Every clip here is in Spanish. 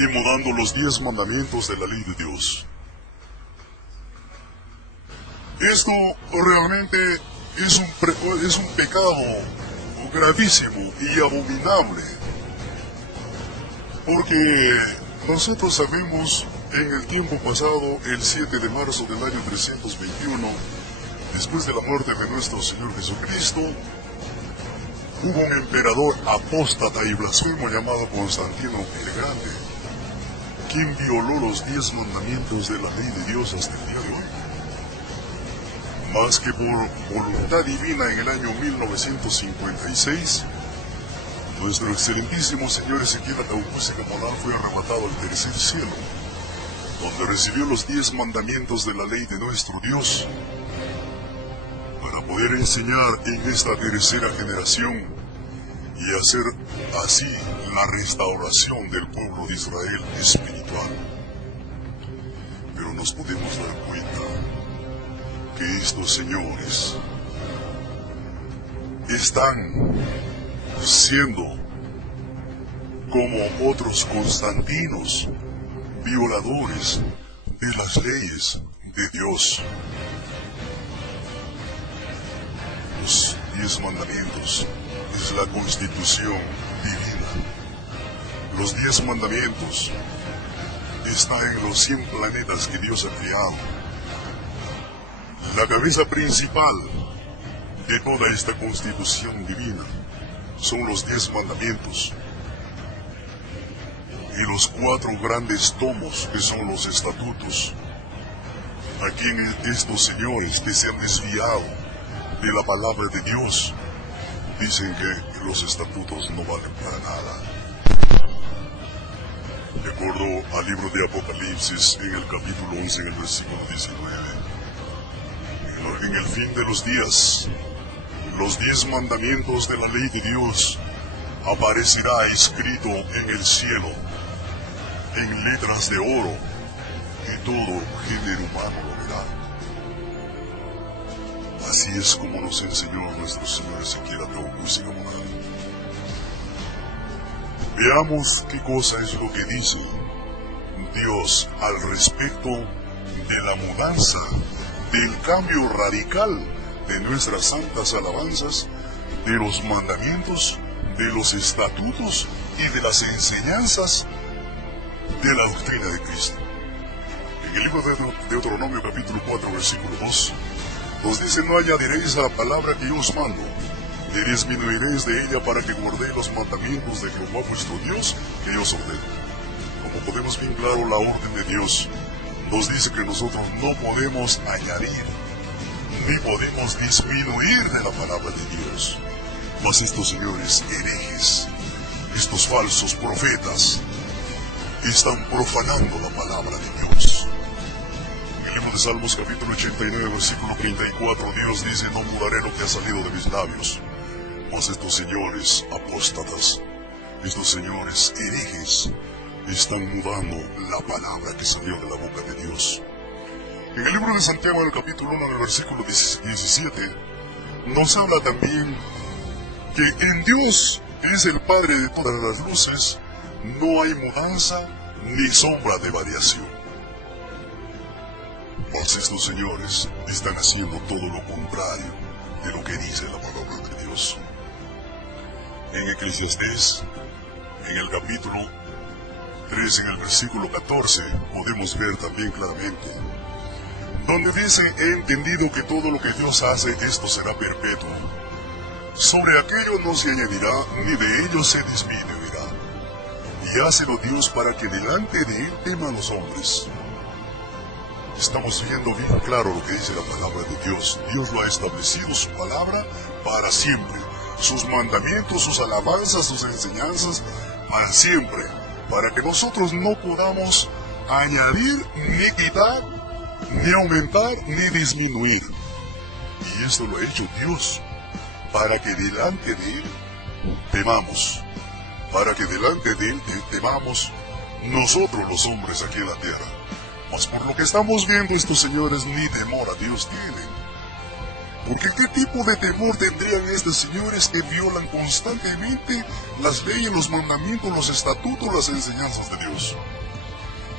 y mudando los 10 mandamientos de la ley de Dios. Esto realmente es un pecado gravísimo y abominable, porque nosotros sabemos en el tiempo pasado, el 7 de marzo del año 321, después de la muerte de nuestro Señor Jesucristo, hubo un emperador apóstata y blasfemo llamado Constantino el Grande, quien violó los 10 mandamientos de la ley de Dios hasta el día de hoy. Más que por voluntad divina, en el año 1956, nuestro excelentísimo Señor Ezequiel Ataucusi Camalán fue arrebatado al tercer cielo, donde recibió los 10 mandamientos de la ley de nuestro Dios, para poder enseñar en esta tercera generación y hacer así la restauración del pueblo de Israel espiritual. Pero nos podemos dar cuenta que estos señores están siendo como otros Constantinos, violadores de las leyes de Dios. Los 10 mandamientos es la constitución divina. Los 10 mandamientos están en los 100 planetas que Dios ha creado. La cabeza principal de toda esta constitución divina son los 10 mandamientos y los 4 grandes tomos que son los estatutos. Aquí en estos señores que se han desviado de la palabra de Dios dicen que los estatutos no valen para nada. De acuerdo al libro de Apocalipsis, en el capítulo 11, en el versículo 19, en el fin de los días, los 10 mandamientos de la ley de Dios aparecerá escrito en el cielo, en letras de oro, y todo género humano lo verá. Así es como nos enseñó nuestro Señor Ezequiel Ataucusi Camalán. Veamos qué cosa es lo que dice Dios al respecto de la mudanza, del cambio radical de nuestras santas alabanzas, de los mandamientos, de los estatutos y de las enseñanzas de la doctrina de Cristo. En el libro de Deuteronomio capítulo 4 versículo 2 nos dice: no añadiréis a la palabra que yo os mando, ni disminuiréis de ella, para que guardéis los mandamientos de Jehová vuestro Dios que yo os ordeno. Como podemos bien claro, la orden de Dios nos dice que nosotros no podemos añadir ni podemos disminuir de la palabra de Dios. Mas estos señores herejes, estos falsos profetas, están profanando la palabra de Dios. En el libro de Salmos capítulo 89 versículo 34, Dios dice: no mudaré lo que ha salido de mis labios. Mas estos señores apóstatas, estos señores herejes, están mudando la palabra que salió de la boca de Dios. En el libro de Santiago, en el capítulo 1, en el versículo 17, nos habla también que en Dios es el Padre de todas las luces, no hay mudanza ni sombra de variación. Mas estos señores están haciendo todo lo contrario de lo que dice la palabra de Dios. En Eclesiastés, en el capítulo 3, en el versículo 14, podemos ver también claramente, donde dice: he entendido que todo lo que Dios hace, esto será perpetuo. Sobre aquello no se añadirá, ni de ello se disminuirá. Y hácelo Dios para que delante de él teman los hombres. Estamos viendo bien claro lo que dice la palabra de Dios. Dios lo ha establecido, su palabra, para siempre. Sus mandamientos, sus alabanzas, sus enseñanzas, para siempre. Para que nosotros no podamos añadir, ni quitar, ni aumentar, ni disminuir. Y esto lo ha hecho Dios, para que delante de él temamos. Para que delante de él temamos nosotros los hombres aquí en la tierra. Mas por lo que estamos viendo, estos señores ni temor a Dios tienen. Porque ¿qué tipo de temor tendrían estos señores que violan constantemente las leyes, los mandamientos, los estatutos, las enseñanzas de Dios?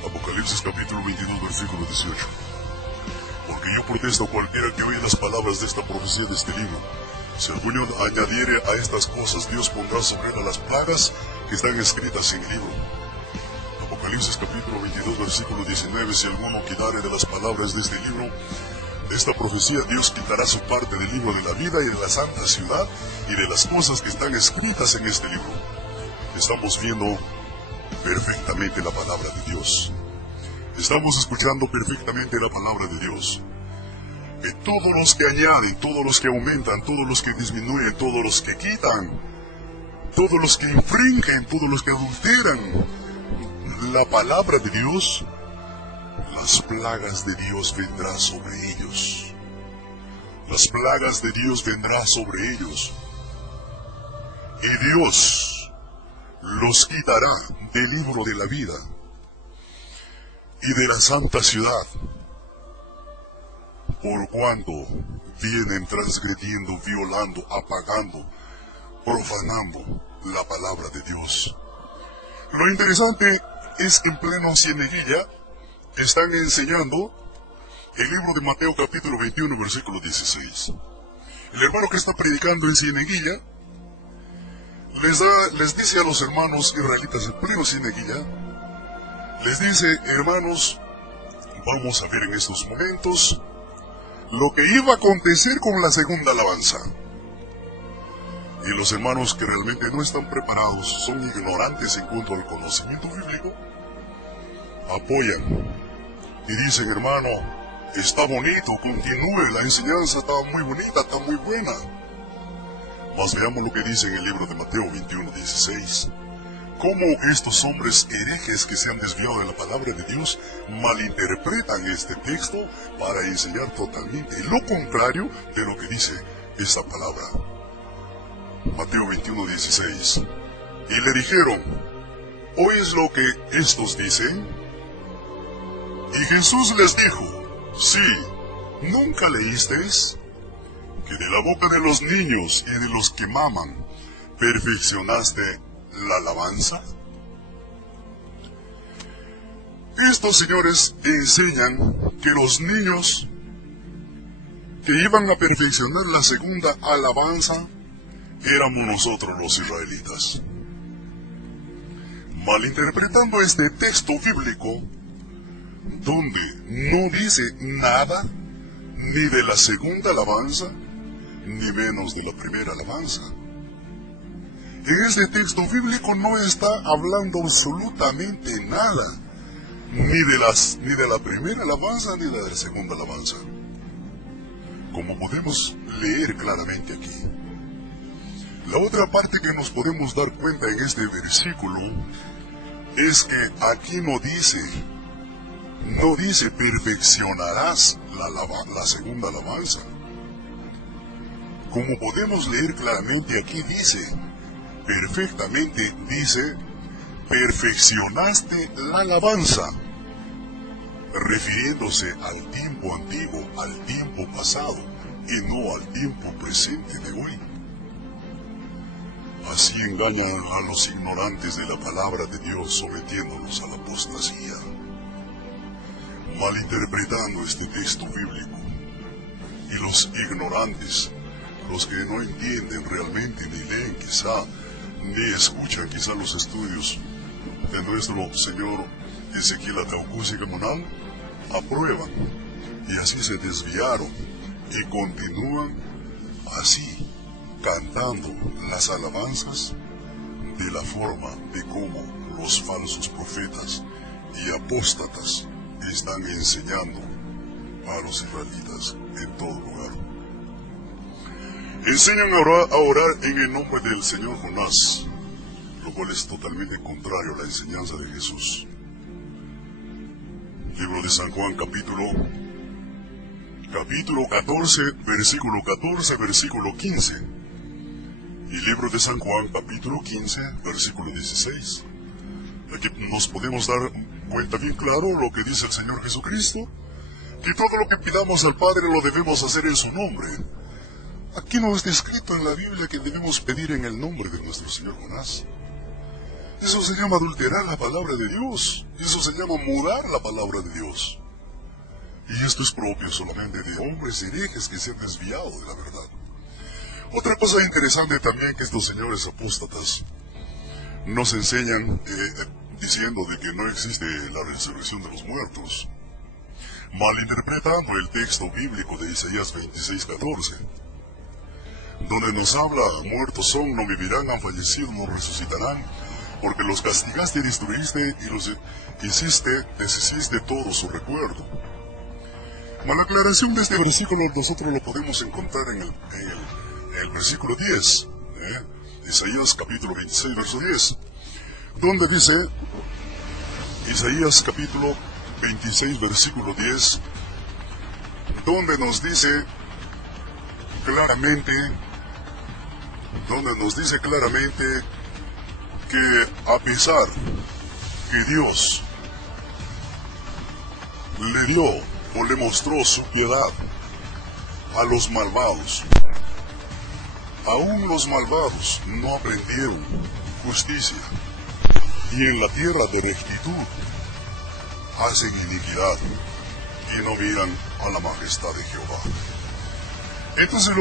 Apocalipsis capítulo 22, versículo 18. Porque yo protesto a cualquiera que oye las palabras de esta profecía de este libro. Si alguno añadiere a estas cosas, Dios pondrá sobre él las plagas que están escritas en el libro. Apocalipsis capítulo 22, versículo 19. Si alguno quitare de las palabras de este libro, de esta profecía, Dios quitará su parte del libro de la vida y de la santa ciudad y de las cosas que están escritas en este libro. Estamos viendo perfectamente la palabra de Dios. Estamos escuchando perfectamente la palabra de Dios. Que todos los que añaden, todos los que aumentan, todos los que disminuyen, todos los que quitan, todos los que infringen, todos los que adulteran la palabra de Dios, las plagas de Dios vendrán sobre ellos. Las plagas de Dios vendrán sobre ellos. Y Dios los quitará del libro de la vida y de la santa ciudad, por cuanto vienen transgrediendo, violando, apagando, profanando la palabra de Dios. Lo interesante es que en pleno Cieneguilla están enseñando el libro de Mateo capítulo 21, versículo 16. El hermano que está predicando en Cieneguilla les dice a los hermanos israelitas en pleno Cieneguilla, les dice: hermanos, vamos a ver en estos momentos lo que iba a acontecer con la segunda alabanza. Y los hermanos que realmente no están preparados, son ignorantes en cuanto al conocimiento bíblico, apoyan y dicen: hermano, está bonito, continúe, la enseñanza está muy bonita, está muy buena. Mas veamos lo que dice en el libro de Mateo 21, 16. Cómo estos hombres herejes que se han desviado de la palabra de Dios malinterpretan este texto para enseñar totalmente lo contrario de lo que dice esta palabra. Mateo 21, 16. Y le dijeron: ¿oís lo que estos dicen? Y Jesús les dijo: sí, ¿nunca leísteis que de la boca de los niños y de los que maman perfeccionaste la alabanza? Estos señores enseñan que los niños que iban a perfeccionar la segunda alabanza éramos nosotros los israelitas. Malinterpretando este texto bíblico, donde no dice nada ni de la segunda alabanza, ni menos de la primera alabanza. En este texto bíblico no está hablando absolutamente nada, ni de la primera alabanza, ni de la segunda alabanza. Como podemos leer claramente aquí. La otra parte que nos podemos dar cuenta en este versículo es que aquí no dice perfeccionarás la segunda alabanza. Como podemos leer claramente aquí dice perfeccionaste la alabanza, refiriéndose al tiempo antiguo, al tiempo pasado y no al tiempo presente de hoy. Así engañan a los ignorantes de la palabra de Dios, sometiéndolos a la apostasía, malinterpretando este texto bíblico. Y los ignorantes, los que no entienden realmente, ni leen quizá, ni escuchan quizá los estudios de nuestro Señor Ezequiel Ataucusi Gamonal, aprueban, y así se desviaron, y continúan así, cantando las alabanzas de la forma de cómo los falsos profetas y apóstatas están enseñando a los israelitas en todo lugar. Enseñan a orar en el nombre del Señor Jonás, lo cual es totalmente contrario a la enseñanza de Jesús. Libro de San Juan, capítulo 14, versículo 15. Y libro de San Juan, capítulo 15, versículo 16. Aquí nos podemos dar cuenta bien claro lo que dice el Señor Jesucristo, que todo lo que pidamos al Padre lo debemos hacer en su nombre. Aquí no está escrito en la Biblia que debemos pedir en el nombre de nuestro Señor Jonás. Eso se llama adulterar la palabra de Dios. Eso se llama mudar la palabra de Dios. Y esto es propio solamente de hombres herejes que se han desviado de la verdad. Otra cosa interesante también que estos señores apóstatas nos enseñan diciendo de que no existe la resurrección de los muertos, malinterpretando el texto bíblico de Isaías 26:14, donde nos habla: muertos son, no vivirán, han fallecido, no resucitarán, porque los castigaste y destruiste y los deshiciste todo su recuerdo. La aclaración de este versículo nosotros lo podemos encontrar en el versículo 10, Isaías capítulo 26, verso 10, donde dice, Isaías capítulo 26, versículo 10, donde nos dice claramente que a pesar que Dios le dio o le mostró su piedad a los malvados, aún los malvados no aprendieron justicia, y en la tierra de rectitud hacen iniquidad y no miran a la majestad de Jehová. Entonces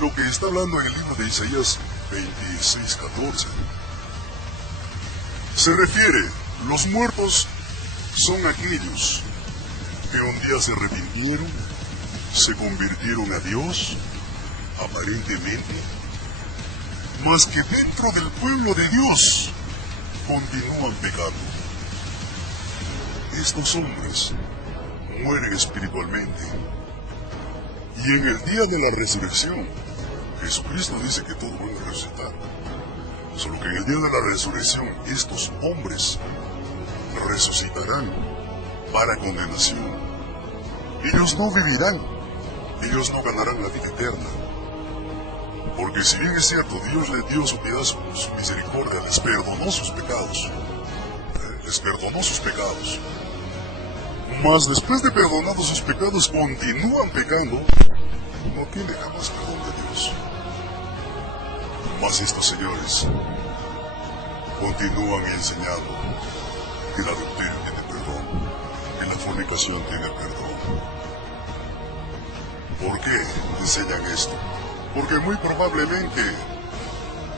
lo que está hablando en el libro de Isaías 26:14 se refiere: los muertos son aquellos que un día se arrepintieron, se convirtieron a Dios, aparentemente, mas que dentro del pueblo de Dios continúan pecando. Estos hombres mueren espiritualmente, y en el día de la resurrección, Jesucristo dice que todos van a resucitar. Solo que en el día de la resurrección, estos hombres resucitarán para condenación. Ellos no vivirán, ellos no ganarán la vida eterna. Porque si bien es cierto, Dios les dio su piedad, su misericordia, les perdonó sus pecados. Mas después de perdonados sus pecados, continúan pecando, no tiene jamás perdón de Dios. Mas estos señores continúan enseñando que el adulterio tiene perdón, que la fornicación tiene perdón. ¿Por qué enseñan esto? Porque muy probablemente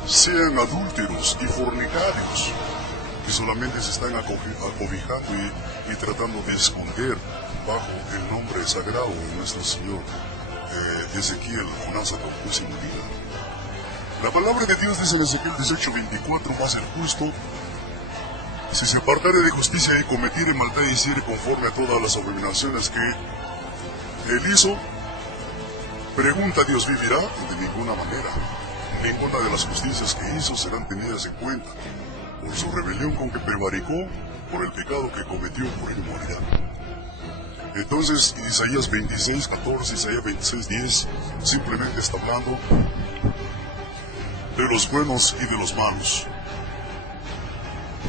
sean adúlteros y fornicarios que solamente se están acobijando y tratando de esconder bajo el nombre sagrado de nuestro Señor Ezequiel, Jonás, Acabús y Molina. La palabra de Dios dice en Ezequiel 18:24: mas el justo, si se apartare de justicia y cometiere maldad y hiciere conforme a todas las abominaciones que él hizo, pregunta: ¿Dios vivirá? De ninguna manera. Ninguna de las justicias que hizo serán tenidas en cuenta. Por su rebelión con que prevaricó, por el pecado que cometió, por ello morirá. Entonces, Isaías 26:14, Isaías 26:10, simplemente está hablando de los buenos y de los malos.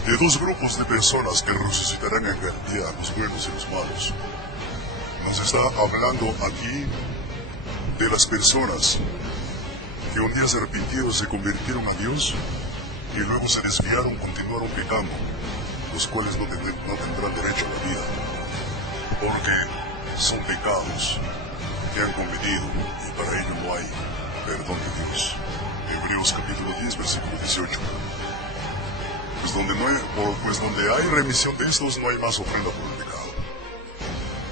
De dos grupos de personas que resucitarán en el día, los buenos y los malos. Nos está hablando aquí de las personas que un día se arrepintieron, se convirtieron a Dios y luego se desviaron, continuaron pecando, los cuales no tendrán derecho a la vida, porque son pecados que han cometido y para ello no hay perdón de Dios. Hebreos capítulo 10, versículo 18. Pues donde hay remisión de estos, no hay más ofrenda por el pecado.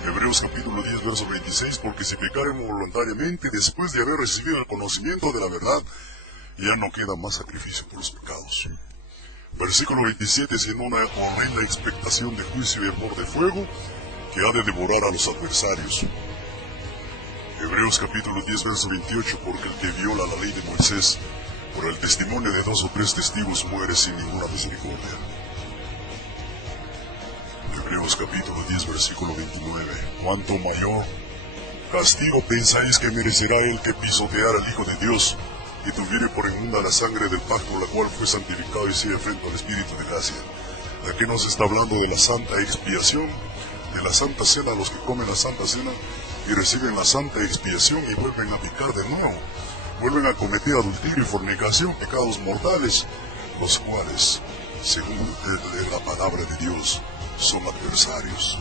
Hebreos capítulo 10, verso 26, porque si pecaren voluntariamente después de haber recibido el conocimiento de la verdad, ya no queda más sacrificio por los pecados. Versículo 27, sino una horrenda expectación de juicio y amor de fuego que ha de devorar a los adversarios. Hebreos capítulo 10, verso 28, porque el que viola la ley de Moisés, por el testimonio de 2 o 3 testigos, muere sin ninguna misericordia. Hebreos capítulo 10, versículo 29, cuánto mayor castigo pensáis que merecerá el que pisoteara al Hijo de Dios y tuviere por inmunda la sangre del pacto, la cual fue santificado y sigue frente al Espíritu de gracia. Aquí nos está hablando de la santa expiación, de la santa cena, los que comen la santa cena y reciben la santa expiación y vuelven a pecar de nuevo. vuelven a cometer adulterio y fornicación, pecados mortales, los cuales, según la palabra de Dios, son adversarios,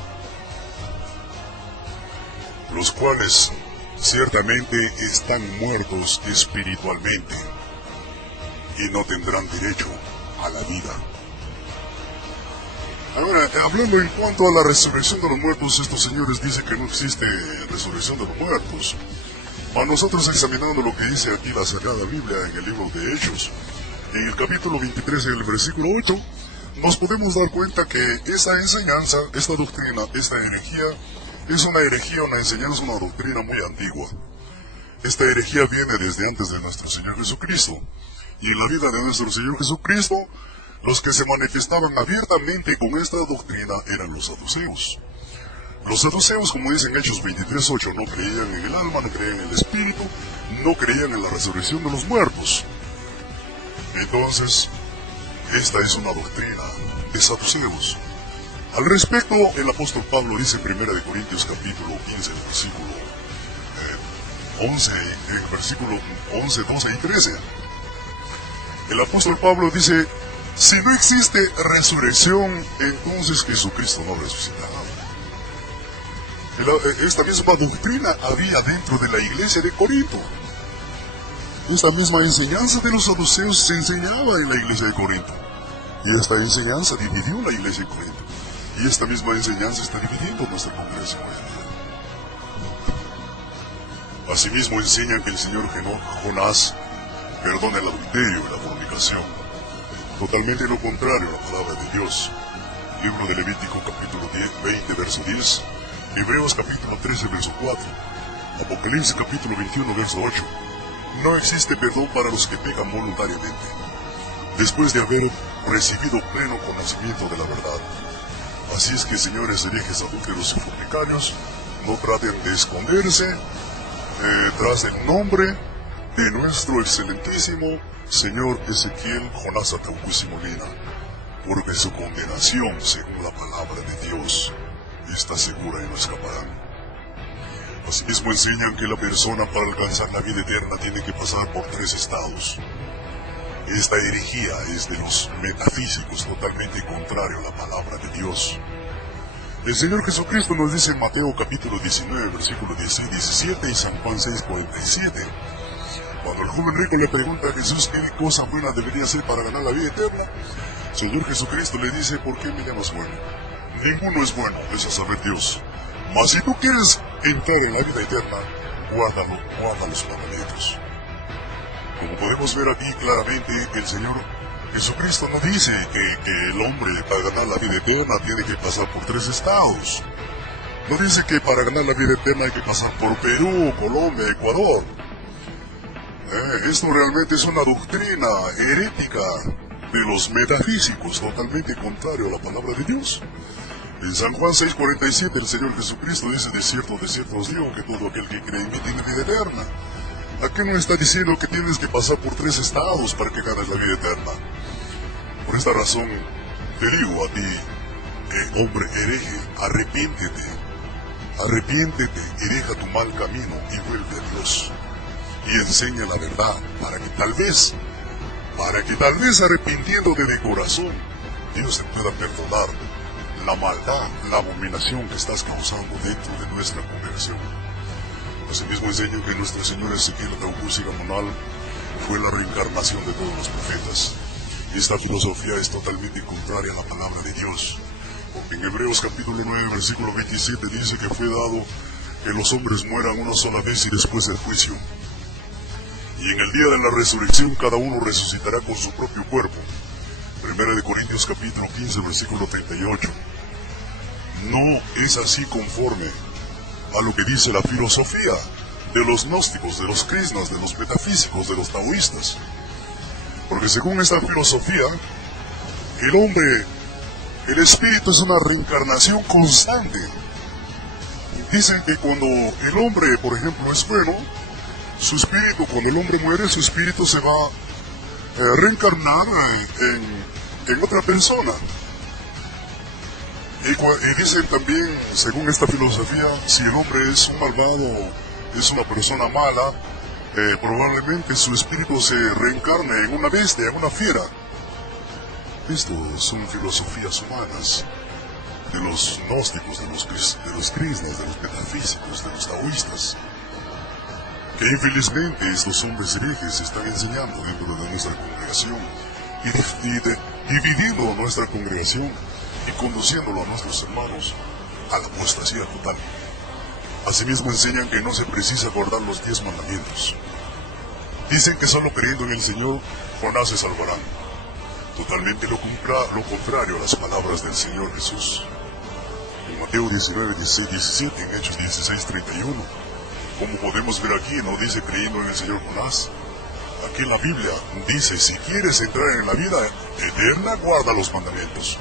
los cuales ciertamente están muertos espiritualmente y no tendrán derecho a la vida. Ahora, hablando en cuanto a la resurrección de los muertos, estos señores dicen que no existe resurrección de los muertos. Para nosotros, examinando lo que dice aquí la Sagrada Biblia en el libro de Hechos, en el capítulo 23 y el versículo 8, nos podemos dar cuenta que esta enseñanza, esta doctrina, esta herejía, es una herejía, una enseñanza, una doctrina muy antigua. Esta herejía viene desde antes de nuestro Señor Jesucristo. Y en la vida de nuestro Señor Jesucristo, los que se manifestaban abiertamente con esta doctrina eran los saduceos. Los saduceos, como dicen Hechos 23:8, no creían en el alma, no creían en el espíritu, no creían en la resurrección de los muertos. Entonces, esta es una doctrina de saduceos. Al respecto, el apóstol Pablo dice en 1 Corintios capítulo 15, versículo 11, 12 y 13. El apóstol Pablo dice: si no existe resurrección, entonces Jesucristo no ha resucitado. Esta misma doctrina había dentro de la iglesia de Corinto. Esta misma enseñanza de los saduceos se enseñaba en la iglesia de Corinto. Y esta enseñanza dividió la iglesia de Corinto. Y esta misma enseñanza está dividiendo nuestra congregación hoy en día. Asimismo enseñan que el señor Jonás perdona el adulterio y la fornicación. Totalmente lo contrario a la palabra de Dios. Libro de Levítico capítulo 20 verso 10, Hebreos capítulo 13 verso 4, Apocalipsis capítulo 21 verso 8. No existe perdón para los que pecan voluntariamente, después de haber recibido pleno conocimiento de la verdad. Así es que, señores herejes, adúlteros y fornicarios, no traten de esconderse tras el nombre de nuestro excelentísimo Señor Ezequiel Jonás Atahualpa Molina, porque su condenación, según la palabra de Dios, está segura y no escaparán. Asimismo enseñan que la persona para alcanzar la vida eterna tiene que pasar por 3 estados. Esta herejía es de los metafísicos, totalmente contrario a la palabra de Dios. El Señor Jesucristo nos dice en Mateo capítulo 19, versículo 16, 17 y San Juan 6, 47. Cuando el joven rico le pregunta a Jesús qué cosa buena debería hacer para ganar la vida eterna, el Señor Jesucristo le dice: ¿por qué me llamas bueno? Ninguno es bueno, es a saber Dios. Mas si tú quieres entrar en la vida eterna, guarda los mandamientos. Como podemos ver aquí claramente, el Señor Jesucristo no dice que el hombre para ganar la vida eterna tiene que pasar por 3 estados. No dice que para ganar la vida eterna hay que pasar por Perú, Colombia, Ecuador. Esto realmente es una doctrina herética de los metafísicos, totalmente contrario a la palabra de Dios. En San Juan 6:47 el Señor Jesucristo dice: de cierto os digo que todo aquel que cree en mí tiene vida eterna. Aquí no está diciendo que tienes que pasar por 3 estados para que ganes la vida eterna. Por esta razón te digo a ti, hombre hereje, arrepiéntete y deja tu mal camino y vuelve a Dios. Y enseña la verdad para que tal vez arrepintiéndote de corazón, Dios te pueda perdonar la maldad, la abominación que estás causando dentro de nuestra congregación. Asimismo enseñan que nuestro Señor Ezequiel Atahualpa fue la reencarnación de todos los profetas. Esta filosofía es totalmente contraria a la palabra de Dios. Porque en Hebreos capítulo 9, versículo 27 dice que fue dado que los hombres mueran una sola vez y después del juicio. Y en el día de la resurrección cada uno resucitará con su propio cuerpo. 1 Corintios capítulo 15, versículo 38. No es así conforme a lo que dice la filosofía de los gnósticos, de los krishnas, de los metafísicos, de los taoístas. Porque según esta filosofía, el espíritu es una reencarnación constante. Dicen que cuando el hombre, por ejemplo, es bueno, su espíritu, cuando el hombre muere, su espíritu se va a reencarnar en otra persona. Y dicen también, según esta filosofía, si el hombre es un malvado, es una persona mala, probablemente su espíritu se reencarne en una bestia, en una fiera. Estos son filosofías humanas de los gnósticos, de los krishnas, de los metafísicos, de los taoístas, que infelizmente estos hombres herejes están enseñando dentro de nuestra congregación y dividiendo nuestra congregación y conduciéndolo a nuestros hermanos a la apostasía total. Asimismo enseñan que no se precisa guardar los 10 mandamientos. Dicen que solo creyendo en el Señor, Jonás se salvarán. Totalmente lo contrario a las palabras del Señor Jesús. En Mateo 19, 16, 17, en Hechos 16, 31. Como podemos ver aquí, no dice creyendo en el Señor Jonás. Aquí en la Biblia dice, si quieres entrar en la vida eterna, guarda los mandamientos.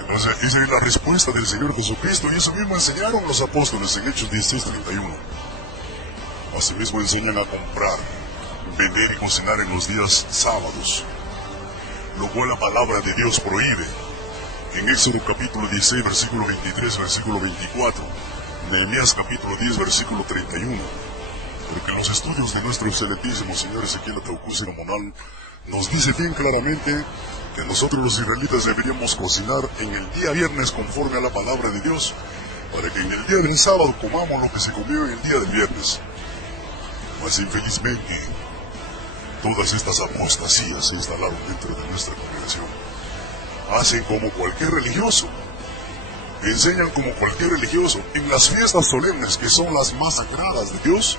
Entonces, esa es la respuesta del Señor Jesucristo, y eso mismo enseñaron los apóstoles en Hechos 16, 31. Asimismo enseñan a comprar, vender y cocinar en los días sábados, lo cual la palabra de Dios prohíbe. En Éxodo capítulo 16, versículo 23, versículo 24, Nehemías capítulo 10, versículo 31, porque los estudios de nuestro excelentísimo Señor Ezequiel Ataucusi Gamonal nos dice bien claramente que nosotros los israelitas deberíamos cocinar en el día viernes conforme a la palabra de Dios, para que en el día del sábado comamos lo que se comió en el día del viernes. Mas infelizmente, todas estas apostasías se instalaron dentro de nuestra congregación. Hacen como cualquier religioso, enseñan como cualquier religioso. En las fiestas solemnes, que son las más sagradas de Dios,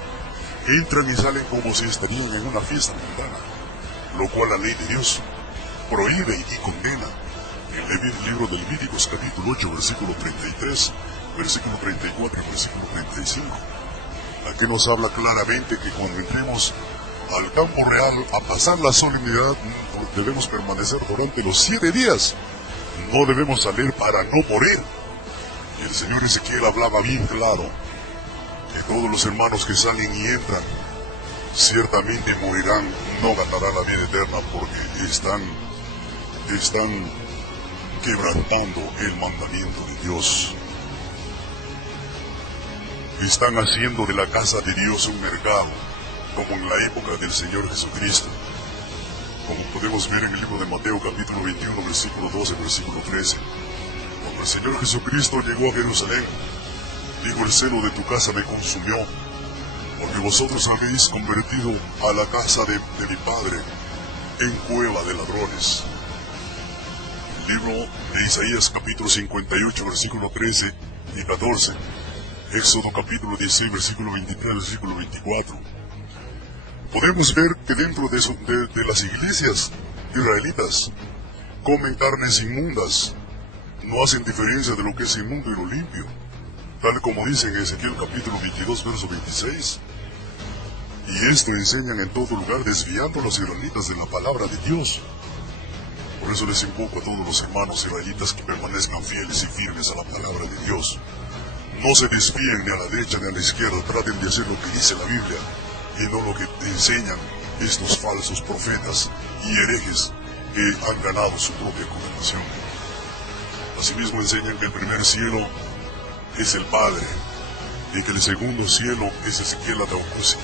entran y salen como si estarían en una fiesta mundana, lo cual la ley de Dios prohíbe y condena. En el libro de Levíticos capítulo 8, versículo 33, versículo 34 y versículo 35. Aquí nos habla claramente que cuando entremos al campo real a pasar la solemnidad, debemos permanecer durante los 7 días. No debemos salir para no morir. Y el Señor Ezequiel hablaba bien claro que todos los hermanos que salen y entran ciertamente morirán, no ganarán la vida eterna, porque están quebrantando el mandamiento de Dios. Están haciendo de la casa de Dios un mercado, como en la época del Señor Jesucristo. Como podemos ver en el libro de Mateo capítulo 21, versículo 12, versículo 13. Cuando el Señor Jesucristo llegó a Jerusalén, dijo: el celo de tu casa me consumió, porque vosotros habéis convertido a la casa de mi Padre en cueva de ladrones. El libro de Isaías capítulo 58, versículo 13 y 14. Éxodo capítulo 16, versículo 23, versículo 24. Podemos ver que dentro de las iglesias israelitas comen carnes inmundas, no hacen diferencia de lo que es inmundo y lo limpio, tal como dice en Ezequiel capítulo 22, verso 26. Y esto enseñan en todo lugar, desviando a los israelitas de la palabra de Dios. Por eso les invoco a todos los hermanos israelitas que permanezcan fieles y firmes a la palabra de Dios. No se desvíen ni a la derecha ni a la izquierda, traten de hacer lo que dice la Biblia y no lo que enseñan estos falsos profetas y herejes que han ganado su propia condenación. Asimismo enseñan que el primer cielo es el Padre, y que el segundo cielo es Ezequiel Ataucusi,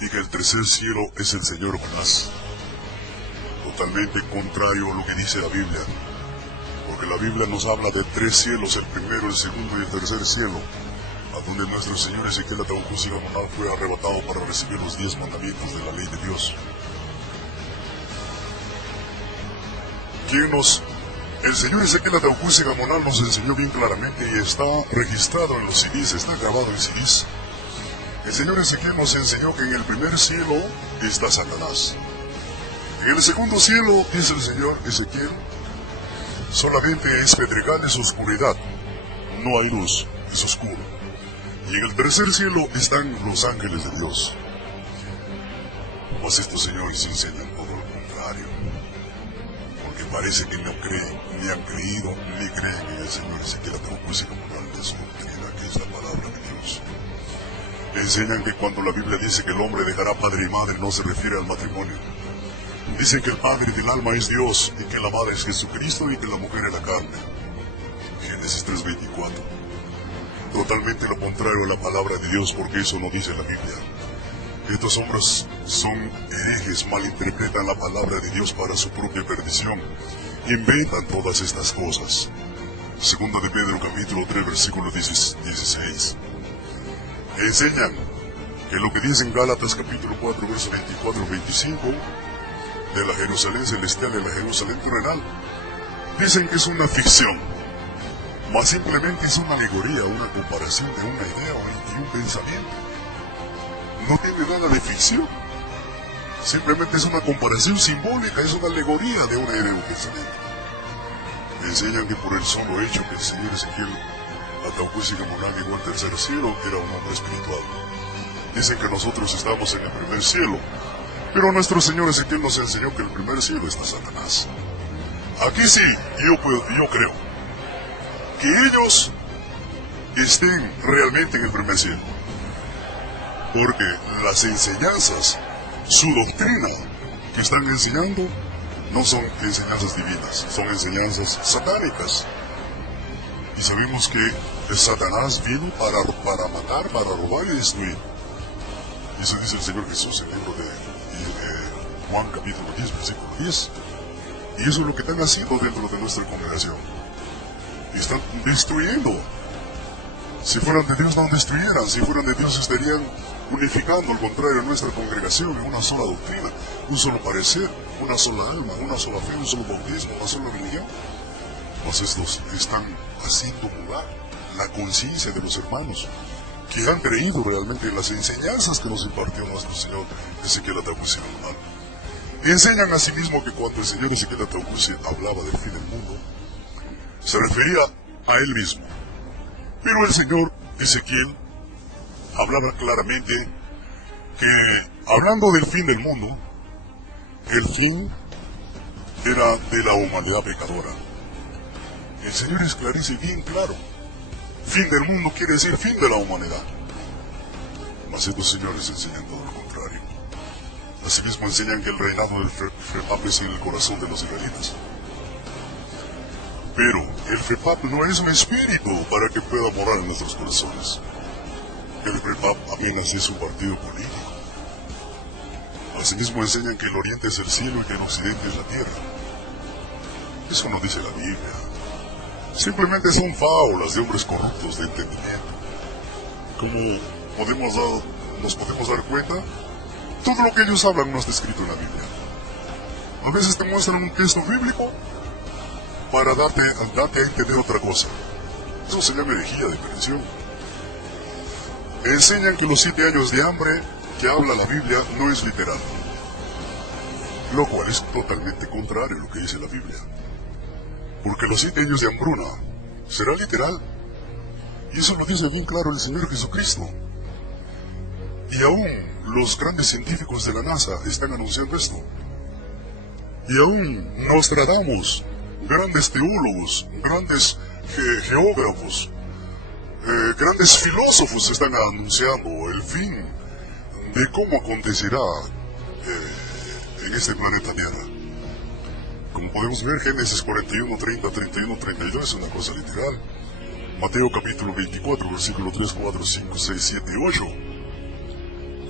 y que el tercer cielo es el Señor Jonás. Totalmente contrario a lo que dice la Biblia, porque la Biblia nos habla de 3 cielos, el primero, el segundo y el tercer cielo, a donde nuestro Señor Ezequiel Ataucusi Gamonal fue arrebatado para recibir los 10 mandamientos de la ley de Dios. El Señor Ezequiel Ataucusi Gamonal nos enseñó bien claramente, y está registrado en los CDs, está grabado en CDs. El Señor Ezequiel nos enseñó que en el primer cielo está Satanás. En el segundo cielo, dice el Señor Ezequiel, solamente es pedregal, es oscuridad, no hay luz, es oscuro. Y en el tercer cielo están los ángeles de Dios. Pues estos señores enseñan todo lo contrario, porque parece que no creen, ni han creído, ni creen en el Señor Ezequiel Ataucusi Gamonal de su doctrina, que es la palabra de Dios. Enseñan que cuando la Biblia dice que el hombre dejará padre y madre, no se refiere al matrimonio. Dicen que el padre del alma es Dios, y que la madre es Jesucristo, y que la mujer es la carne. Génesis 3:24. Totalmente lo contrario a la palabra de Dios, porque eso no dice la Biblia. Estos hombres son herejes, malinterpretan la palabra de Dios para su propia perdición. Inventan todas estas cosas. Segunda de Pedro capítulo 3 versículo 16. Enseñan que lo que dice en Gálatas capítulo 4 verso 24-25 de la Jerusalén celestial y la Jerusalén terrenal, dicen que es una ficción, mas simplemente es una alegoría, una comparación de una idea y un pensamiento. No tiene nada de ficción, simplemente es una comparación simbólica, es una alegoría de una idea y un pensamiento. Enseñan que por el solo hecho que el Señor Ezequiel Ataucusi Gamonán llegó al tercer cielo, era un hombre espiritual. Dicen que nosotros estamos en el primer cielo, pero nuestro Señor Ezequiel nos enseñó que el primer cielo está Satanás. Aquí sí, yo creo que ellos estén realmente en el primer cielo, porque las enseñanzas, su doctrina que están enseñando, no son enseñanzas divinas, son enseñanzas satánicas. Y sabemos que Satanás vino para matar, para robar y destruir. Eso dice el Señor Jesús en el libro de Juan capítulo 10, versículo 10. Y eso es lo que están haciendo dentro de nuestra congregación. Están destruyendo. Si fueran de Dios no destruyeran, si fueran de Dios estarían unificando, al contrario, nuestra congregación en una sola doctrina, un solo parecer, una sola alma, una sola fe, un solo bautismo, una sola religión. Pues estos están haciendo mudar la conciencia de los hermanos que han creído realmente en las enseñanzas que nos impartió nuestro Señor Ezequiel Ataucusi Gamonán. Y enseñan a sí mismo que cuando el Señor Ezequiel Ataucusi hablaba del fin del mundo, se refería a él mismo. Pero el Señor Ezequiel hablaba claramente que, hablando del fin del mundo, el fin era de la humanidad pecadora. El Señor esclarece bien claro. Fin del mundo quiere decir fin de la humanidad. Mas estos señores enseñan todo lo contrario. Asimismo enseñan que el reinado del FREPAP es en el corazón de los israelitas. Pero el FREPAP no es un espíritu para que pueda morar en nuestros corazones. El FREPAP apenas es un partido político. Asimismo enseñan que el oriente es el cielo y que el occidente es la tierra. Eso no dice la Biblia. Simplemente son fábulas de hombres corruptos de entendimiento. Como nos podemos dar cuenta, todo lo que ellos hablan no está escrito en la Biblia. A veces te muestran un texto bíblico para darte a entender otra cosa. Eso se llama herejía de perdición. Enseñan que los 7 años de hambre que habla la Biblia no es literal, lo cual es totalmente contrario a lo que dice la Biblia. Porque los 7 años de hambruna será literal. Y eso lo dice bien claro el Señor Jesucristo. Y aún los grandes científicos de la NASA están anunciando esto. Y aún Nostradamus, grandes teólogos, grandes geógrafos, grandes filósofos están anunciando el fin de cómo acontecerá en este planeta Tierra. Como podemos ver, Génesis 41, 30, 31, 32 es una cosa literal. Mateo capítulo 24, versículo 3, 4, 5, 6, 7 y 8.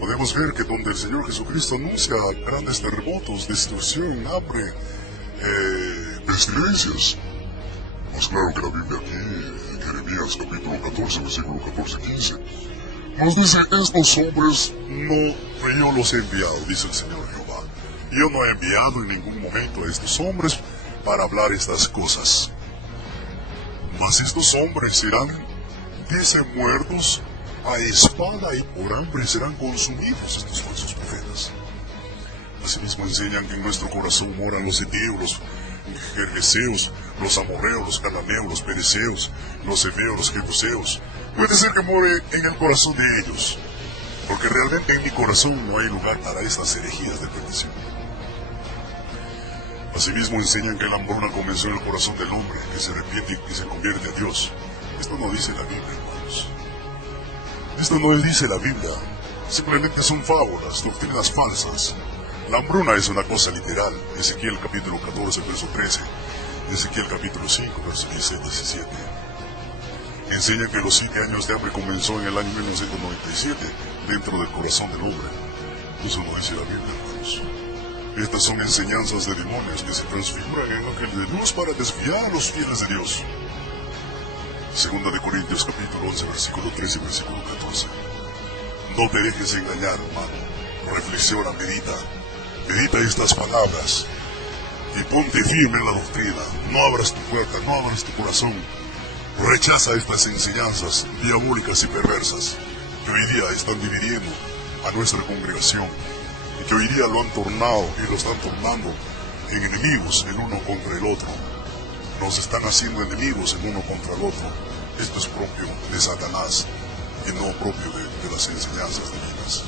Podemos ver que donde el Señor Jesucristo anuncia grandes terremotos, destrucción, hambre, pestilencias. Más claro que la Biblia aquí, en Jeremías capítulo 14, versículo 14, 15. Nos dice, estos hombres yo los he enviado, dice el Señor Jehová. Yo no he enviado en ningún momento a estos hombres para hablar estas cosas. Mas estos hombres serán, dice, muertos a espada y por hambre serán consumidos estos falsos profetas. Asimismo enseñan que en nuestro corazón moran los eteos, los gergeseos, los amorreos, los cananeos, los pereceos, los heveos, los jebuseos. Puede ser que more en el corazón de ellos, porque realmente en mi corazón no hay lugar para estas herejías de perdición. Asimismo enseñan que la hambruna comenzó en el corazón del hombre, que se arrepiente y que se convierte a Dios. Esto no dice la Biblia, hermanos. Esto no dice la Biblia. Simplemente son fábulas, doctrinas falsas. La hambruna es una cosa literal. Ezequiel capítulo 14, verso 13. Ezequiel capítulo 5, verso 16, 17. Enseñan que los 7 años de hambre comenzó en el año 1997 dentro del corazón del hombre. Eso no dice la Biblia, hermanos. Estas son enseñanzas de demonios que se transfiguran en ángel de luz para desviar a los fieles de Dios. Segunda de Corintios capítulo 11, versículo 13 y versículo 14. No te dejes engañar, hermano. Reflexiona, medita estas palabras y ponte firme en la doctrina. No abras tu puerta, no abras tu corazón. Rechaza estas enseñanzas diabólicas y perversas que hoy día están dividiendo a nuestra congregación y que hoy día lo han tornado y lo están tornando en enemigos el uno contra el otro. Nos están haciendo enemigos el uno contra el otro. Esto es propio de Satanás y no propio de las enseñanzas divinas.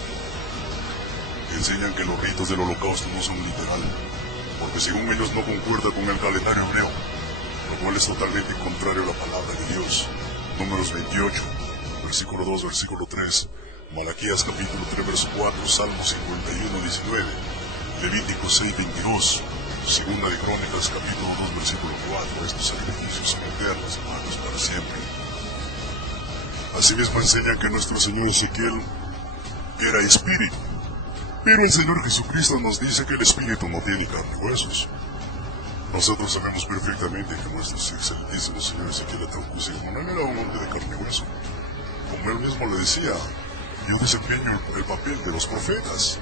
Enseñan que los ritos del holocausto no son literal, porque según ellos no concuerda con el calendario hebreo, lo cual es totalmente contrario a la palabra de Dios. Números 28, versículo 2, versículo 3, Malaquías capítulo 3, verso 4, Salmos 51, 19, Levítico 6, 22, Segunda de Crónicas capítulo 2, versículo 4. Estos sacrificios son eternos, hermanos, para siempre. Asimismo enseñan que nuestro Señor Ezequiel era espíritu, pero el Señor Jesucristo nos dice que el espíritu no tiene carne y huesos. Nosotros sabemos perfectamente que nuestro excelentísimo Señor Ezequiel Ataucusi Gamonal era un hombre de carne y hueso. Como él mismo le decía, yo desempeño el papel de los profetas.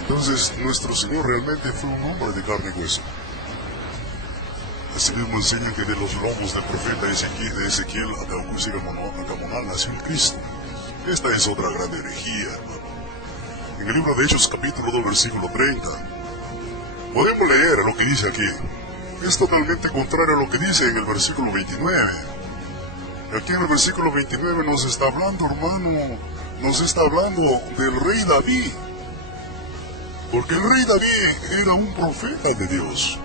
Entonces nuestro Señor realmente fue un hombre de carne y hueso. Asimismo enseñan que de los lomos del profeta Ezequiel Ataucusi Gamonal nació el Cristo. Esta es otra gran herejía, hermano. En el libro de Hechos capítulo 2 versículo 30 podemos leer lo que dice aquí. Es totalmente contrario a lo que dice en el versículo 29. Aquí en el versículo 29 nos está hablando, hermano, nos está hablando del rey David. Porque el rey David era un profeta de Dios.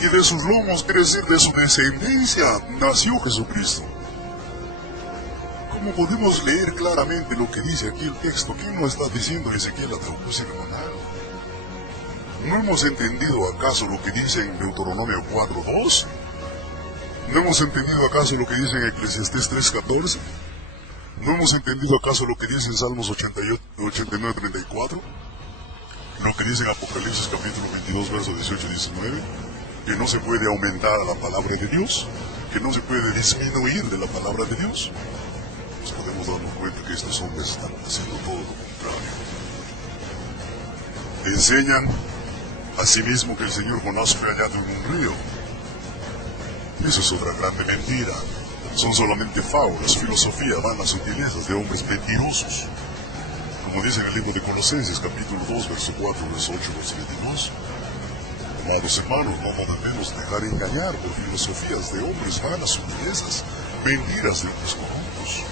Y de sus lomos, quiere decir de su descendencia, nació Jesucristo. Como podemos leer claramente lo que dice aquí el texto, ¿quién nos está diciendo Ezequiel Ataucusi Gamonal? ¿No hemos entendido acaso lo que dice en Deuteronomio 4:2? ¿No hemos entendido acaso lo que dice en Eclesiastés 3:14? ¿No hemos entendido acaso lo que dice en Salmos 89:34? Lo que dice en Apocalipsis capítulo 22, versos 18 y 19, que no se puede aumentar a la palabra de Dios, que no se puede disminuir de la palabra de Dios. Nos podemos darnos cuenta que estos hombres están haciendo todo lo contrario. Enseñan asimismo que el señor Jonás fue hallado en un río. Eso es otra grande mentira. Son solamente fábulas, filosofía, vanas sutilezas de hombres mentirosos. Como dice en el libro de Colosenses, capítulo 2, verso 4, verso 8, verso 22. Amados hermanos, no debemos dejar engañar por filosofías de hombres, vanas sutilezas, mentiras de hombres corruptos.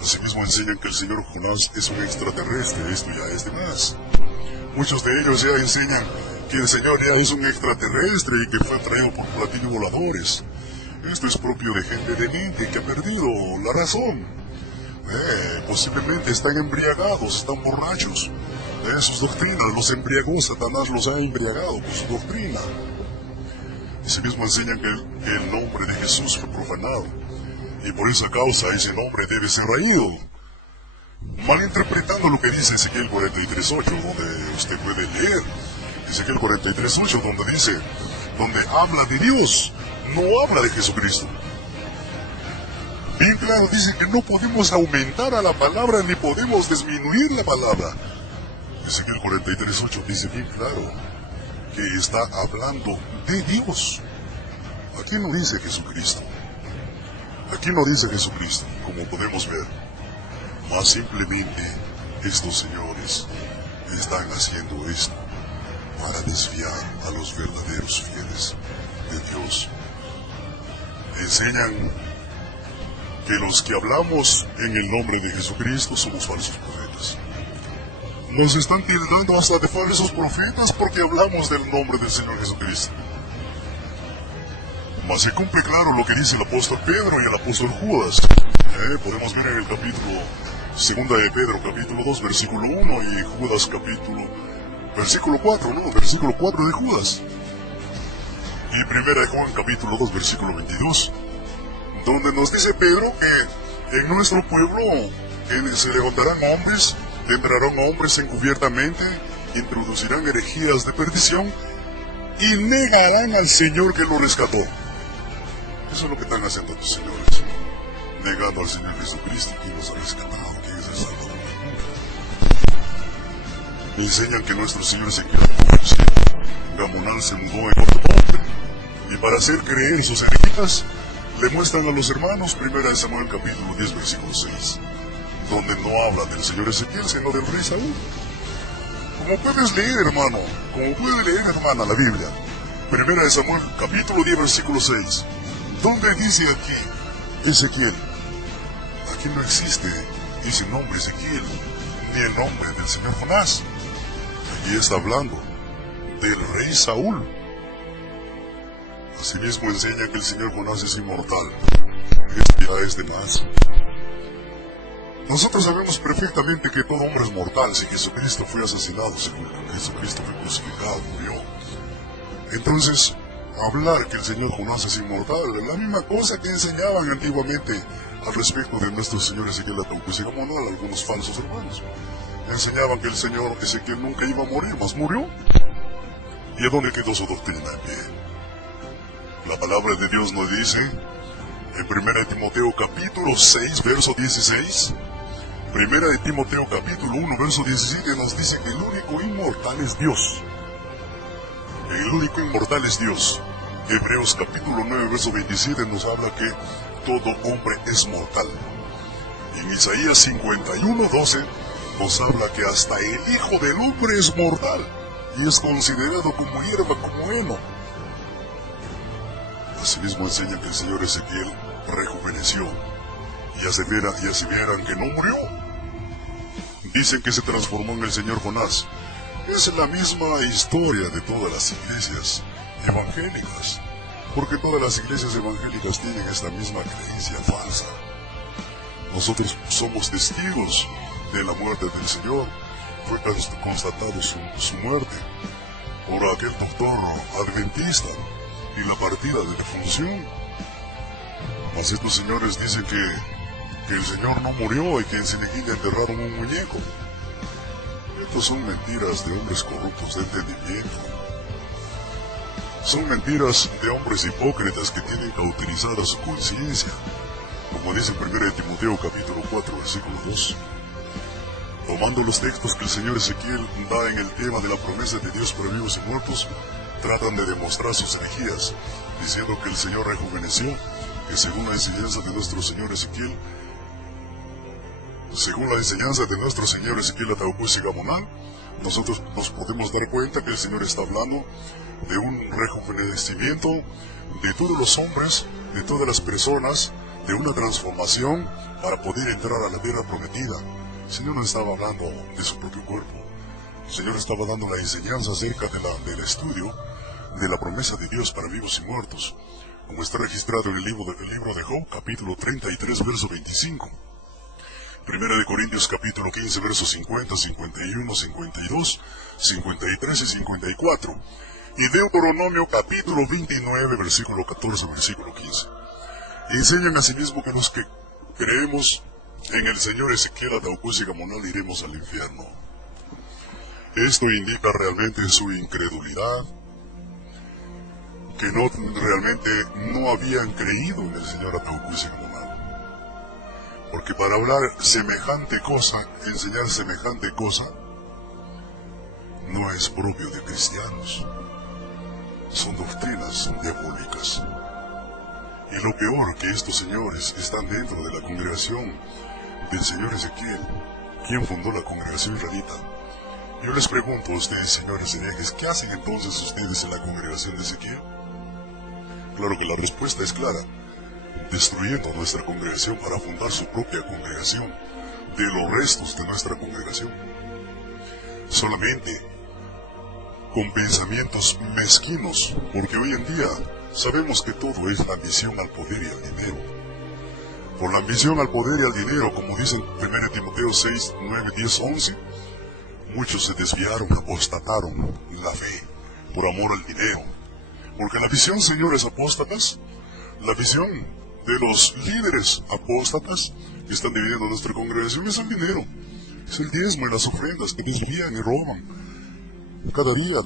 Asimismo enseñan que el señor Jonás es un extraterrestre. Esto ya es de más. Muchos de ellos ya enseñan que el Señor ya es un extraterrestre y que fue traído por platillos voladores. Esto es propio de gente de mente que ha perdido la razón. Posiblemente están embriagados, están borrachos. De sus doctrinas los embriagó, Satanás los ha embriagado con su doctrina. Asimismo enseñan que el nombre de Jesús fue profanado, y por esa causa ese nombre debe ser raído. Malinterpretando lo que dice Ezequiel 43:8, donde usted puede leer Ezequiel 43:8, donde dice, donde habla de Dios, no habla de Jesucristo. Bien claro dice que no podemos aumentar a la palabra ni podemos disminuir la palabra. Ezequiel 43:8 dice bien claro que está hablando de Dios. Aquí no dice Jesucristo. Aquí no dice Jesucristo, como podemos ver. Más simplemente, estos señores están haciendo esto para desviar a los verdaderos fieles de Dios. Enseñan que los que hablamos en el nombre de Jesucristo somos falsos profetas. Nos están tildando hasta de falsos profetas porque hablamos del nombre del Señor Jesucristo. Mas se cumple claro lo que dice el apóstol Pedro y el apóstol Judas. Podemos ver en el capítulo Segunda de Pedro, capítulo 2, versículo 1, y Judas, versículo 4, versículo 4 de Judas. Y Primera de Juan, capítulo 2, versículo 22, donde nos dice Pedro que en nuestro pueblo se levantarán hombres Tembrarán a hombres encubiertamente, introducirán herejías de perdición y negarán al Señor que lo rescató. Eso es lo que están haciendo estos señores, negando al Señor Jesucristo, quien nos ha rescatado, quien es el Salvador del mundo. Enseñan que nuestro Señor Ezequiel Gamonal se mudó en otro nombre, y para hacer creer sus herejías, le muestran a los hermanos 1 Samuel capítulo 10 versículo 6, donde no habla del Señor Ezequiel, sino del rey Saúl. Como puedes leer, hermano, como puede leer, hermana, la Biblia, 1 Samuel capítulo 10 versículo 6, donde dice aquí Ezequiel. Aquí no existe ese nombre Ezequiel, ni el nombre del señor Jonás. Aquí está hablando del rey Saúl. Asimismo enseña que el señor Jonás es inmortal. Esto ya es de más. Nosotros sabemos perfectamente que todo hombre es mortal. Si Jesucristo fue asesinado, si Jesucristo fue crucificado, murió. Entonces, hablar que el señor Jonás es inmortal es la misma cosa que enseñaban antiguamente al respecto de nuestro señor Ezequiel Ataucusi Gamonal, algunos falsos hermanos. Enseñaban que el señor Ezequiel nunca iba a morir, mas murió. ¿Y a dónde quedó su doctrina en pie? La palabra de Dios nos dice, en 1 Timoteo capítulo 6, verso 16, 1 Timoteo capítulo 1, verso 17, nos dice que el único inmortal es Dios. El único inmortal es Dios. Hebreos capítulo 9, verso 27 nos habla que todo hombre es mortal. Y en Isaías 51, 12 nos habla que hasta el Hijo del Hombre es mortal y es considerado como hierba, como heno. Asimismo enseña que el señor Ezequiel rejuveneció y aseveran que no murió. Dicen que se transformó en el señor Jonás. Es la misma historia de todas las iglesias evangélicas, porque todas las iglesias evangélicas tienen esta misma creencia falsa. Nosotros somos testigos de la muerte del Señor. Fue constatado su muerte por aquel doctor adventista y la partida de defunción. Mas estos señores dicen que el Señor no murió y que en Siniquilla enterraron un muñeco. Estos son mentiras de hombres corruptos de entendimiento. Son mentiras de hombres hipócritas que tienen cauterizada su conciencia, como dice en 1 Timoteo capítulo 4 versículo 2. Tomando los textos que el señor Ezequiel da en el tema de la promesa de Dios para vivos y muertos, tratan de demostrar sus herejías, diciendo que el Señor rejuveneció, que según la enseñanza de nuestro señor Ezequiel, Ataucusi Gamonal, nosotros nos podemos dar cuenta que el Señor está hablando de un rejuvenecimiento de todos los hombres, de todas las personas, de una transformación para poder entrar a la tierra prometida. El Señor no estaba hablando de su propio cuerpo. El Señor estaba dando la enseñanza acerca del estudio de la promesa de Dios para vivos y muertos, como está registrado en el libro de Job, capítulo 33, verso 25. 1 de Corintios capítulo 15, versos 50, 51, 52, 53 y 54. Y Deuteronomio capítulo 29, versículo 14, versículo 15. Enseñan asimismo que los que creemos en el señor Ezequiel Ataucusi Gamonal iremos al infierno. Esto indica realmente su incredulidad, que realmente no habían creído en el señor Ataucusi Gamonal. Porque para hablar semejante cosa, enseñar semejante cosa, no es propio de cristianos. Son doctrinas diabólicas. Y lo peor, que estos señores están dentro de la congregación del señor Ezequiel, quien fundó la congregación israelita. Yo les pregunto a ustedes, señores herejes, ¿qué hacen entonces ustedes en la congregación de Ezequiel? Claro que la respuesta es clara: destruyendo nuestra congregación para fundar su propia congregación de los restos de nuestra congregación. Solamente con pensamientos mezquinos, porque hoy en día sabemos que todo es la ambición al poder y al dinero. Por la ambición al poder y al dinero, como dicen 1 Timoteo 6, 9, 10, 11, muchos se desviaron, apostataron la fe por amor al dinero. Porque la visión, señores apóstatas, la visión de los líderes apóstatas que están dividiendo nuestra congregación es el dinero. Es el diezmo y las ofrendas que desvían y roban cada día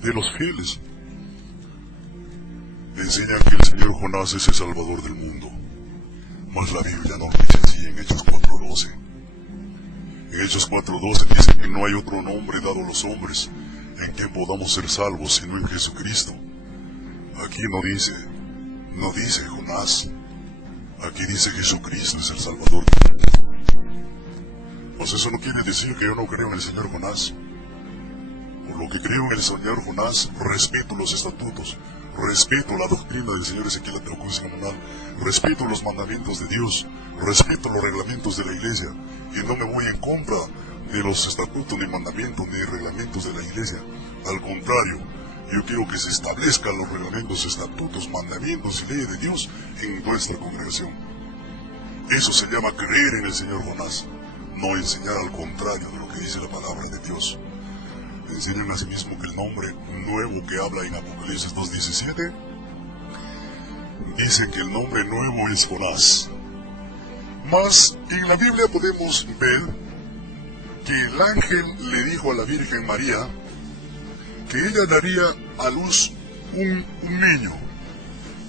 de los fieles. Enseñan que el Señor Jonás es el Salvador del mundo. Mas la Biblia no lo dice así en Hechos 4:12. En Hechos 4:12 dice que no hay otro nombre dado a los hombres en que podamos ser salvos sino en Jesucristo. Aquí no dice Jonás. Aquí dice Jesucristo es el Salvador del mundo. Pues eso no quiere decir que yo no creo en el Señor Jonás. Por lo que creo en el Señor Jonás, respeto los estatutos, respeto la doctrina del Señor Ezequiel Ataucusi Gamonal, respeto los mandamientos de Dios, respeto los reglamentos de la iglesia, y no me voy en contra de los estatutos, ni mandamientos, ni reglamentos de la iglesia. Al contrario, yo quiero que se establezcan los reglamentos, estatutos, mandamientos y leyes de Dios en nuestra congregación. Eso se llama creer en el Señor Jonás, no enseñar al contrario de lo que dice la palabra de Dios. Enseñan asimismo que el nombre nuevo que habla en Apocalipsis 2:17 dice que el nombre nuevo es Jonás. Mas en la Biblia podemos ver que el ángel le dijo a la Virgen María que ella daría a luz un niño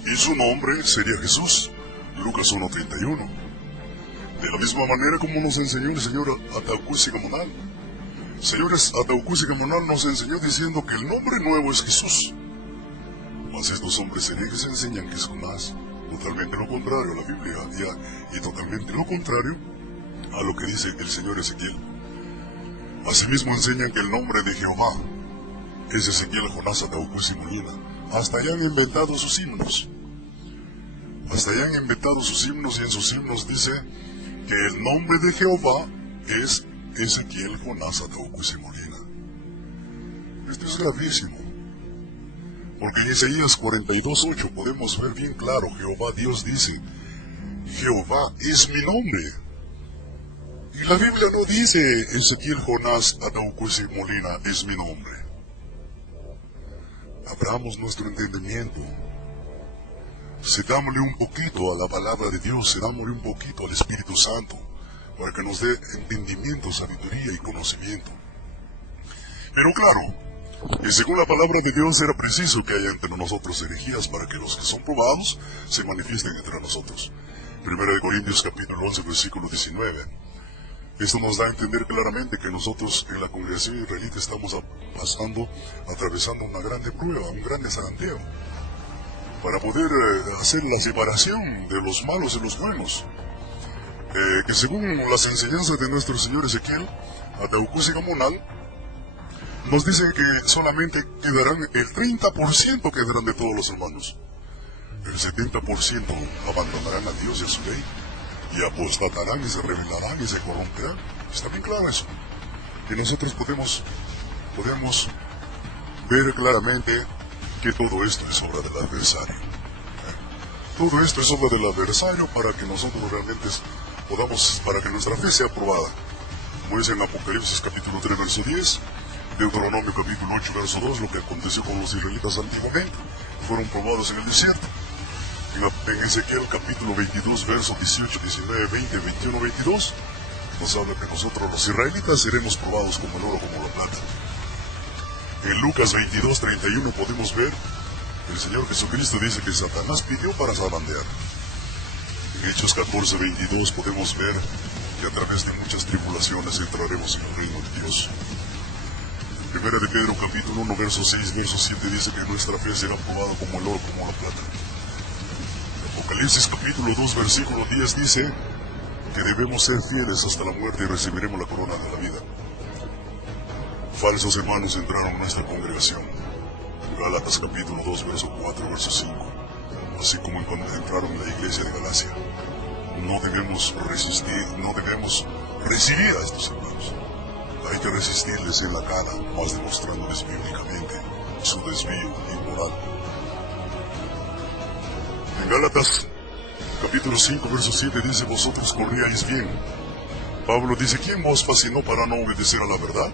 y su nombre sería Jesús. Lucas 1:31. De la misma manera como nos enseñó el Señor Ataucusi Gamonal. Señores, Ataucusi Gamonal nos enseñó diciendo que el nombre nuevo es Jesús. Mas estos hombres herejes enseñan que es Jonás. Totalmente lo contrario a la Biblia y totalmente lo contrario a lo que dice el Señor Ezequiel. Asimismo enseñan que el nombre de Jehová es Ezequiel Jonás Ataucusi Molina. Hasta allá han inventado sus himnos. Hasta allá han inventado sus himnos y en sus himnos dice que el nombre de Jehová es Ezequiel Jonás Ataucusi Molina. Esto es gravísimo. Porque en Isaías 42:8 podemos ver bien claro, Jehová Dios dice, Jehová es mi nombre. Y la Biblia no dice Ezequiel Jonás Ataucusi Molina es mi nombre. Abramos nuestro entendimiento. Cedámosle un poquito a la palabra de Dios, cedámosle un poquito al Espíritu Santo, para que nos dé entendimiento, sabiduría y conocimiento. Pero claro, que según la palabra de Dios era preciso que haya entre nosotros herejías para que los que son probados se manifiesten entre nosotros. 1 Corintios capítulo 11 versículo 19. Esto nos da a entender claramente que nosotros en la congregación israelita estamos atravesando una grande prueba, un grande zarandeo, para poder hacer la separación de los malos y los buenos. Que según las enseñanzas de nuestro Señor Ezequiel Ataucusi Gamonal, nos dicen que solamente quedarán el 30% quedarán de todos los hermanos. El 70% abandonarán a Dios y a su ley, y apostatarán y se rebelarán y se corromperán. Está bien claro eso. Y nosotros podemos ver claramente que todo esto es obra del adversario. Todo esto es obra del adversario para que nosotros realmente para que nuestra fe sea probada. Como dice en Apocalipsis capítulo 3 verso 10, Deuteronomio capítulo 8 verso 2, lo que aconteció con los israelitas antiguamente, fueron probados en el desierto. En Ezequiel capítulo 22 verso 18, 19, 20, 21, 22, nos habla que nosotros los israelitas seremos probados como el oro, como la plata. En Lucas 22, 31 podemos ver, el Señor Jesucristo dice que Satanás pidió para zarandear. En Hechos 14, 22 podemos ver que a través de muchas tribulaciones entraremos en el reino de Dios. Primera de Pedro capítulo 1 verso 6, verso 7 dice que nuestra fe será probada como el oro, como la plata. Apocalipsis capítulo 2 versículo 10 dice que debemos ser fieles hasta la muerte y recibiremos la corona de la vida. Falsos hermanos entraron en nuestra congregación. Gálatas capítulo 2 verso 4 verso 5. Así como entraron en la iglesia de Galacia. No debemos resistir, no debemos recibir a estos hermanos. Hay que resistirles en la cara, más demostrándoles bíblicamente su desvío inmoral. En Gálatas capítulo 5 verso 7 dice, vosotros corríais bien. Pablo dice, ¿quién os fascinó para no obedecer a la verdad?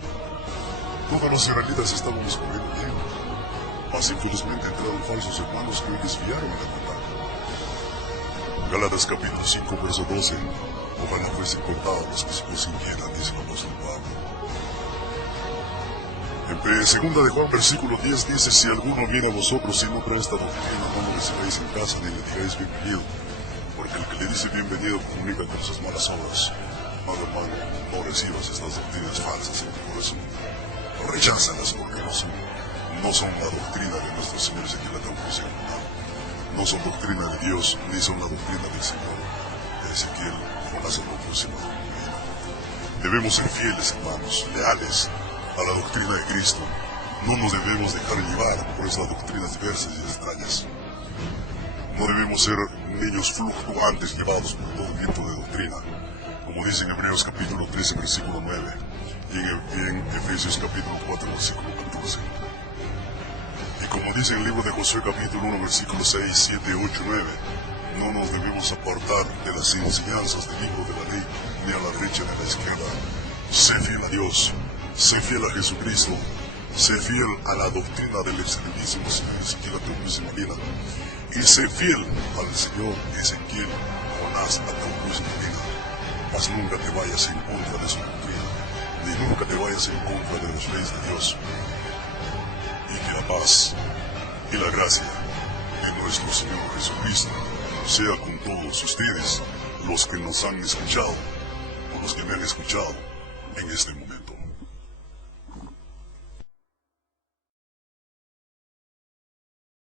Todos los israelitas estábamos corriendo bien, mas infelizmente entraron falsos hermanos que desviaron la verdad. Gálatas capítulo 5 verso 12 Ojalá fuesen contados los que os inquieran, dice el apóstol Pablo. En segunda de Juan, versículo 10 dice: si alguno viene a vosotros y no trae esta doctrina, no lo recibáis en casa ni le digáis bienvenido, porque el que le dice bienvenido comunica con sus malas obras. Amado hermano, no recibas estas doctrinas falsas en tu corazón. Recházalas porque no son la doctrina de nuestro Señor Ezequiel Atahualpa. No son doctrina de Dios, ni son la doctrina del Señor Ezequiel Jonás Atahualpa. Debemos ser fieles, hermanos, leales a la doctrina de Cristo. No nos debemos dejar llevar por esas doctrinas diversas y extrañas. No debemos ser niños fluctuantes llevados por todo viento de doctrina, como dice en Hebreos capítulo 13, versículo 9, y en Efesios capítulo 4, versículo 14. Y como dice en el libro de Josué capítulo 1, versículos 6, 7, 8, 9, no nos debemos apartar de las enseñanzas del libro de la ley, ni a la derecha ni a la izquierda. Sé fiel a Dios, sé fiel a Jesucristo, sé fiel a la doctrina del excelentísimo Señor Ezequiel Atahualpa, y sé fiel al Señor Ezequiel Jonás Atahualpa. Mas nunca te vayas en contra de su doctrina, ni nunca te vayas en contra de las leyes de Dios. Y que la paz y la gracia de nuestro Señor Jesucristo sea con todos ustedes, los que nos han escuchado, o los que me han escuchado en este momento.